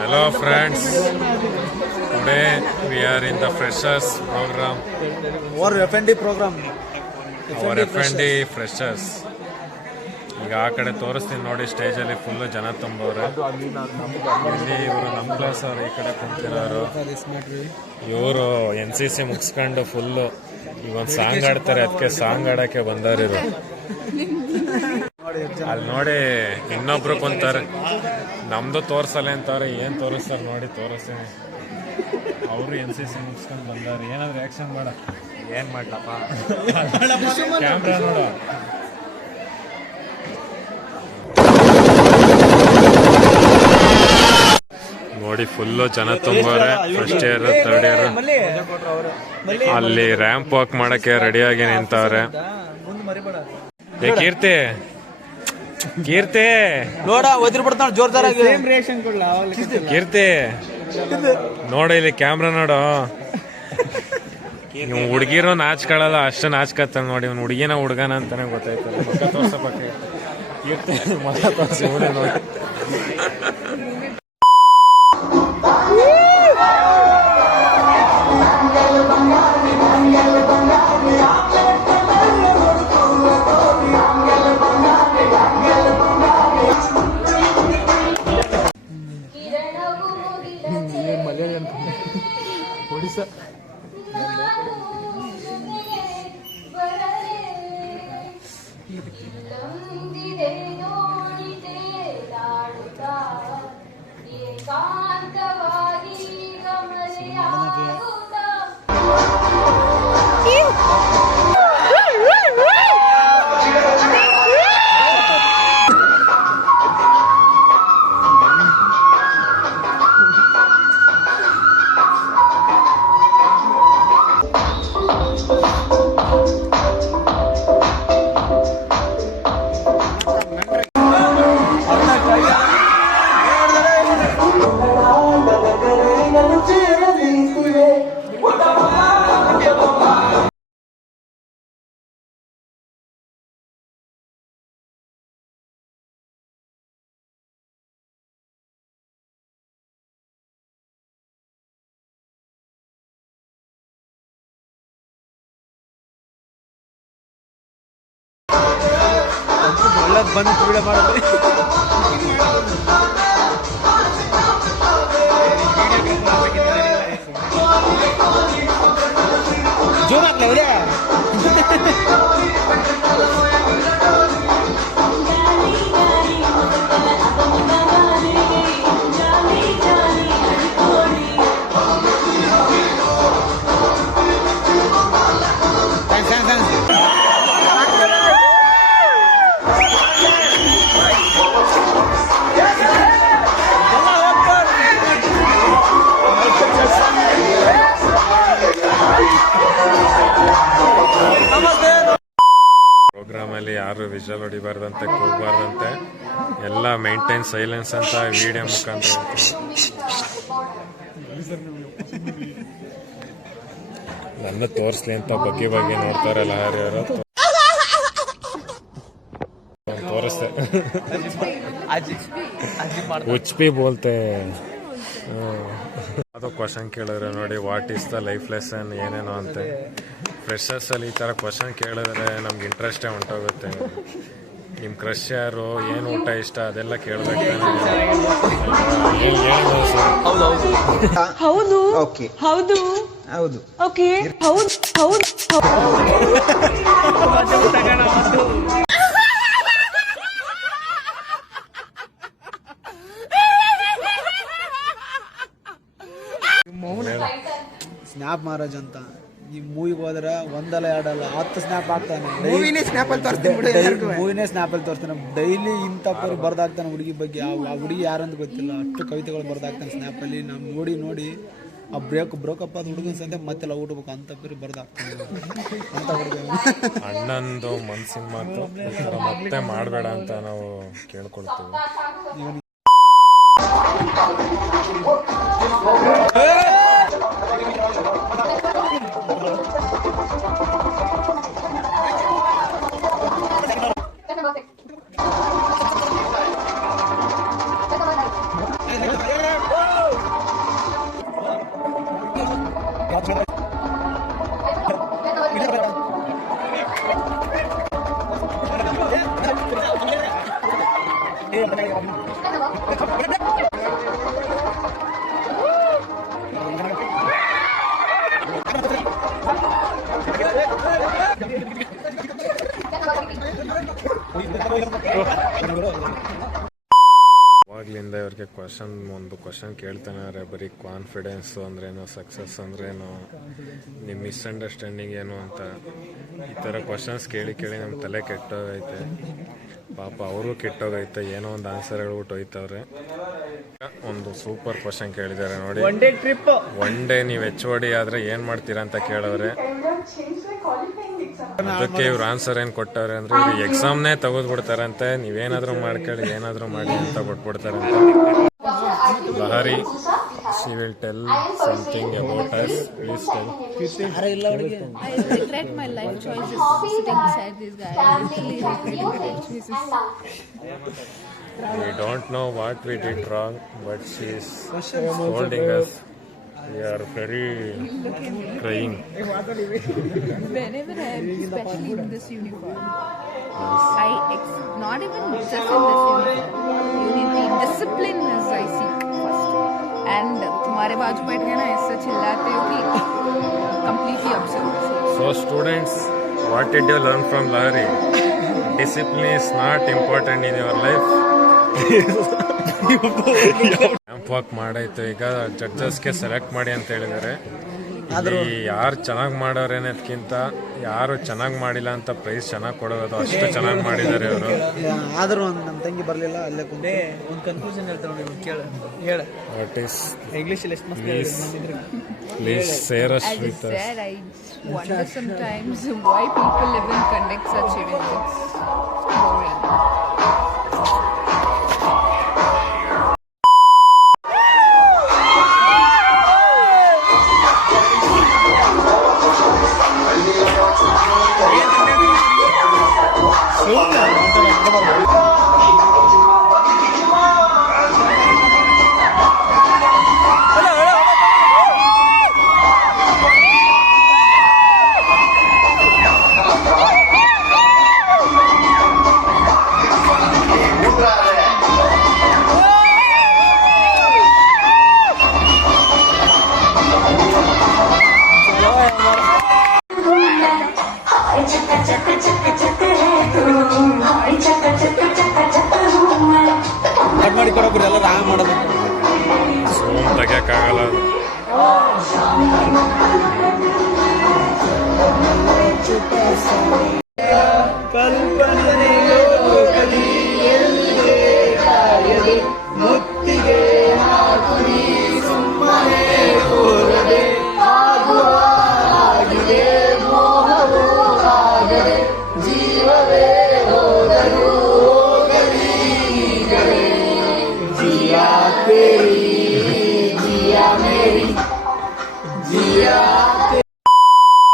Hello friends, today we are in the freshers program. Or F&D program. Our F&D freshers. ಈಗ ಆ ಕಡೆ ತೋರಿಸ್ತೀನಿ ನೋಡಿ, ಸ್ಟೇಜಲ್ಲಿ ಫುಲ್ಲು ಜನ ತುಂಬವ್ರೆ. ಇಲ್ಲಿ ಇವರು ನಮ್ಮ ಕ್ಲಾಸ್ ಅವರು ಈ ಕಡೆ ಕುಂತಿರೋರು. ಇವರು NCC ಮುಗಿಸ್ಕೊಂಡು ಫುಲ್ಲು ಈಗ ಒಂದು ಸಾಂಗ್ ಆಡ್ತಾರೆ, ಅದಕ್ಕೆ ಸಾಂಗ್ ಆಡೋಕ್ಕೆ ಬಂದವರು ಇವರು. ಅಲ್ಲಿ ನೋಡಿ ಇನ್ನೊಬ್ರು ಕುಂತಾರೆ, ನಮ್ದು ತೋರ್ಸಲ್ಲ ಅಂತಾರೆ. ಏನು ತೋರಿಸ್ತಾರೆ ನೋಡಿ, ತೋರಿಸ್ತೀನಿ. ಅವರು NCC ಮುಗಿಸ್ಕೊಂಡು ಬಂದವ್ರು. ಏನಾದ್ರು ಆ್ಯಕ್ಷನ್ ಮಾಡ, ಏನು ಮಾಡ್ಲಪ್ಪ, ಕ್ಯಾಮ್ರಾ ನೋಡು. ನೋಡಿ ಫುಲ್ಲು ಜನ ತುಂಬವ್ರೆ. ಫಸ್ಟ್ ಇಯರ್ ಥರ್ಡ್ ಇಯರ್ ಅಲ್ಲಿ ರ್ಯಾಂಪ್ ವಾಕ್ ಮಾಡಕ್ಕೆ ರೆಡಿಯಾಗಿ ನಿಂತವ್ರೆ. ಏ ಕೀರ್ತಿ ಕೀರ್ತಿ ನೋಡ ಒದ್ರಿ ಬಿಡ್ತಾಳ ಜೋರ್ದಾರಾಗಿ. ಕೀರ್ತಿ ನೋಡ, ಇಲ್ಲಿ ಕ್ಯಾಮ್ರಾ ನೋಡು. ನೀವು ಹುಡುಗಿರು ನಾಚ್ಕೊಳ್ಳಲ್ಲ, ಅಷ್ಟು ನಾಚ್ಕತ್ತ ನೋಡಿ. ಇವ್ನು ಹುಡುಗಿನ ಹುಡುಗನ ಅಂತಾನೆ ಗೊತ್ತಾಯ್ತಲ್ಲ. ಮಗ ತೋರ್ಸಪ್ಪ ಕೀರ್ತಿ, ಮಗ ತೋರ್ಸಿ ಹುಡುಗ ನೋಡಿ. ಒಡಿಸಾ ಬಂದು ವಿಡಿಯೋ ಮಾಡೋದು. ಜೋರಾಗ್ಲ ವಿಡಿಯೋ. ಪ್ರೋಗ್ರಾಮ್ ಅಲ್ಲಿ ಯಾರು ವಿಜುವಲ್ ಹೊಡಿಬಾರ್ದಂತೆ, ಕೂಗಬಾರ್ದಂತೆ, ಎಲ್ಲ ಮೇಂಟೈನ್ ಸೈಲೆನ್ಸ್ ಅಂತ ವಿಡಿಯೋ ಮುಖಾಂತರ. ನನ್ನ ತೋರಿಸ್ಲಿ ಅಂತ ಬಗ್ಗೆ ನೋಡ್ತಾರಲ್ಲ ಯಾರ್ಯಾರು ತೋರಿಸ್ತೆ. ಕುಚ್ ಬಿ ಬೋಲ್ತೆ. ಅದು ಕ್ವಶನ್ ಕೇಳಿದ್ರೆ ನೋಡಿ, what is the life lesson, ಏನೇನೋ ಅಂತೆ. ಫ್ರೆಶರ್ಸ್ ಅಲ್ಲಿ ಈ ಥರ ಕ್ವಶನ್ ಕೇಳಿದ್ರೆ ನಮ್ಗೆ ಇಂಟ್ರೆಸ್ಟೇ ಹೊಂಟೋಗುತ್ತೆ. ನಿಮ್ಮ ಕ್ರಶ್ ಯಾರು, ಏನು ಊಟ ಇಷ್ಟ, ಅದೆಲ್ಲ ಕೇಳ್ಬೇಕು. ಹೌದು ಹೌದು ಹೌದು ಓಕೆ ಹೌದು ಹೌದು ಸ್ನ್ಯಾಪ್ ಮಹಾರಾಜ್ ಅಂತ ಈ ಮೂವಿಗೆ ಹೋದ್ರೆ ಒಂದಲ್ಲ ಎರಡಲ್ಲ 10 ಸ್ನ್ಯಾಪ್ ಆಗ್ತಾನೆ. ಮೂವಿನೇ ಸ್ನ್ಯಾಪಲ್ಲಿ ತೋರಿಸ್ತಾನೆ. ಡೈಲಿ ಇಂಥ ಪರಿ ಬರ್ದಾಗ್ತಾನೆ ಹುಡುಗಿ ಬಗ್ಗೆ. ಆ ಹುಡುಗಿ ಯಾರಂತ ಗೊತ್ತಿಲ್ಲ, ಅಷ್ಟು ಕವಿತೆಗಳು ಬರ್ದಾಗ್ತಾನೆ ಸ್ನ್ಯಾಪಲ್ಲಿ. ನಾವು ನೋಡಿ ಆ ಬ್ರೇಕಪ್ ಆದ ಹುಡುಗನ ಸಂತೆ ಮತ್ತೆ ಲವ್ ಹುಡ್ಬೇಕು ಅಂತ ಪರಿ ಬರ್ದಾಗ್ತಾನೆ ಅಂತ ಹುಡುಗ. ಅಣ್ಣಂದು ಮನ್ಸಿನ ಮಾತು ಮತ್ತೆ ಮಾಡಬೇಡ ಅಂತ ನಾವು ಕೇಳ್ಕೊಳ್ತೀವಿ. ಒಂದು ಕ್ವಶನ್ ಕೇಳ್ತಾನೆ, ಬರೀ ಕಾನ್ಫಿಡೆನ್ಸು ಅಂದ್ರೇನು, ಸಕ್ಸಸ್ ಅಂದ್ರೇನು, ನಿಮ್ಮ ಮಿಸ್ಅಂಡರ್ಸ್ಟ್ಯಾಂಡಿಂಗ್ ಏನು ಅಂತ ಈ ಥರ ಕ್ವಶನ್ಸ್ ಕೇಳಿ ನಮ್ಮ ತಲೆ ಕೆಟ್ಟೋಗೈತೆ. ಪಾಪ ಅವರು ಕೆಟ್ಟೋಗೈತೆ, ಏನೋ ಒಂದು ಆನ್ಸರ್ ಹೇಳ್ಬಿಟ್ಟು ಹೋಯ್ತವ್ರೆ. ಒಂದು ಸೂಪರ್ ಕ್ವಶನ್ ಕೇಳಿದ್ದಾರೆ ನೋಡಿ. ಒನ್ ಡೇ ನೀವು HOD ಆದರೆ ಏನು ಮಾಡ್ತೀರಾ ಅಂತ ಕೇಳವ್ರೆ. ಅದಕ್ಕೆ ಇವ್ರು ಆನ್ಸರ್ ಏನು ಕೊಟ್ಟವ್ರೆ ಅಂದ್ರೆ, ಇವ್ರು ಎಕ್ಸಾಮ್ನೇ ತೆಗೆದ್ಬಿಡ್ತಾರಂತೆ, ನೀವೇನಾದರೂ ಮಾಡ್ಕೊಳ್ಳಿ, ಏನಾದರೂ ಮಾಡಿ ಅಂತ ಕೊಟ್ಬಿಡ್ತಾರಂತೆ. Lahari, she will tell something about us. Please tell. I regret my life choices sitting beside this guy. I literally regret my life choices. We don't know what we did wrong, but she is scolding us. We are very crying. Whenever I am, especially in this uniform, not even just in this uniform, unity, discipline is I seek first. And तुम्हारे बाजू बैठ के ना ऐसा चिल्लाते हो कि completely observe. So students, what did you learn from Lahari? Discipline is not important in your life. Camp walk ಮಾಡಾಯ್ತು. ಈಗ ಜಡ್ಜಸ್ಗೆ ಸೆಲೆಕ್ಟ್ ಮಾಡಿ ಅಂತ ಹೇಳಿದ್ದಾರೆ. ಯಾರು ಚೆನ್ನಾಗಿ ಮಾಡೋರು ಅನ್ನೋದಕ್ಕಿಂತ ಯಾರು ಚೆನ್ನಾಗಿ ಮಾಡಿಲ್ಲ ಅಂತ ಪ್ರೈಸ್ ಚೆನ್ನಾಗಿ ಕೊಡೋದು, ಅಷ್ಟು ಚೆನ್ನಾಗಿ ಮಾಡಿದ್ದಾರೆ ಅವರು. ಆದರೂ ನಮ್ಮ ತಂಗಿ ಬರಲಿಲ್ಲ, ಅಲ್ಲೇ ಕುಂತೆ ಒಂದು ಕನ್ಫ್ಯೂಷನ್ ಹೇಳ್ತಾರೆ ನೋಡಿ, ಹೇಳ ವಾಟ್ ಈಸ್ ಇಂಗ್ಲೀಷಲ್ಲಿ ಎಷ್ಟು please share us As I with us. said, I wonder sometimes why people even conduct such events. It's boring. Cut ಮಾಡಿ ಕೊಡೋಬ್ರಿ, ಎಲ್ಲ ರಾಂಗ್ ಮಾಡೋದು. ಸೋಮ್ ತೆಗಿಯಕ್ಕಾಗಲ್ಲ ಅದು.